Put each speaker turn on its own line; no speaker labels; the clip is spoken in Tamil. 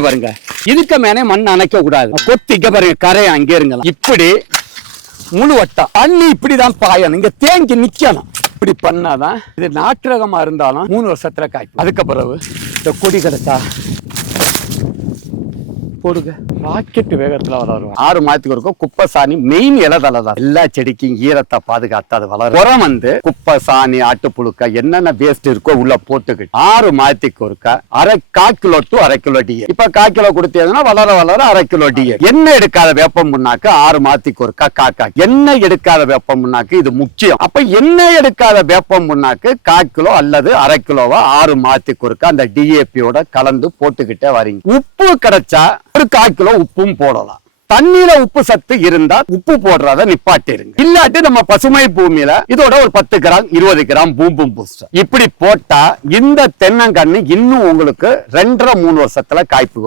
இங்க பாருங்க. இதுக்கு மேலே மண் அணைக்க கூடாது. கொத்து இங்க பாருங்க கரை அங்கே இருங்கலாம். இப்படி முழு வட்டம் தண்ணி இப்படிதான் பாயணும். இங்க தேங்கி நிக்கணும். இப்படி பண்ணாதான் இது நாட்டு ரகமா இருந்தாலும் மூணு வருஷத்துல காய்க்கும். அதுக்கு பிறகு இந்த கொடி கிடைச்சா போடுங்க. ராக்கெட் வேகத்துல வளரும் ஆறு மாதத்துக்கு இருக்கும் குப்பை சாணி மெயின் இலதலை தான் எல்லா செடிக்கும் ஈரத்தை பாதுகாத்து அது வளரும். உரம் வந்து குப்பை சாணி ஆட்டுப்புழுக்க என்னென்ன வேஸ்ட் இருக்கோ உள்ள போட்டுக்கிட்டு ஆறு மாதத்துக்கு ஒருக்க அரை கால் கிலோ டு அரை கிலோ டிஏ இப்ப கால் கிலோ கொடுத்தீங்கன்னா வளர வளர அரை கிலோ டிஏ எண்ணெய் எடுக்காத வேப்பம் முன்னாக்கு ஆறு மாதத்துக்கு ஒருக்கா காக்கா எண்ணெய் எடுக்காத வேப்பம் முன்னாக்கு இது முக்கியம். அப்ப எண்ணெய் எடுக்காத வேப்பம் முன்னாக்கு கால் கிலோ அல்லது அரை கிலோவா ஆறு மாதத்துக்கு ஒருக்கா அந்த டிஏபியோட கலந்து போட்டுக்கிட்டே வரீங்க. உப்பு கிடைச்சா ஒரு கால் கிலோ உப்பும் போடலாம். தண்ணீர உப்பு சத்து இருந்தா உப்பு போடுறத நிப்பாட்டிருங்க. இல்லாட்டி நம்ம பசுமை பூமியில இதோட ஒரு பத்து கிராம் இருபது கிராம் பூம்பும் பூஸ்டர் இப்படி போட்டா இந்த தென்னங்கண்ணு இன்னும் உங்களுக்கு ரெண்டரை மூணு வருஷத்துல காய்ப்பு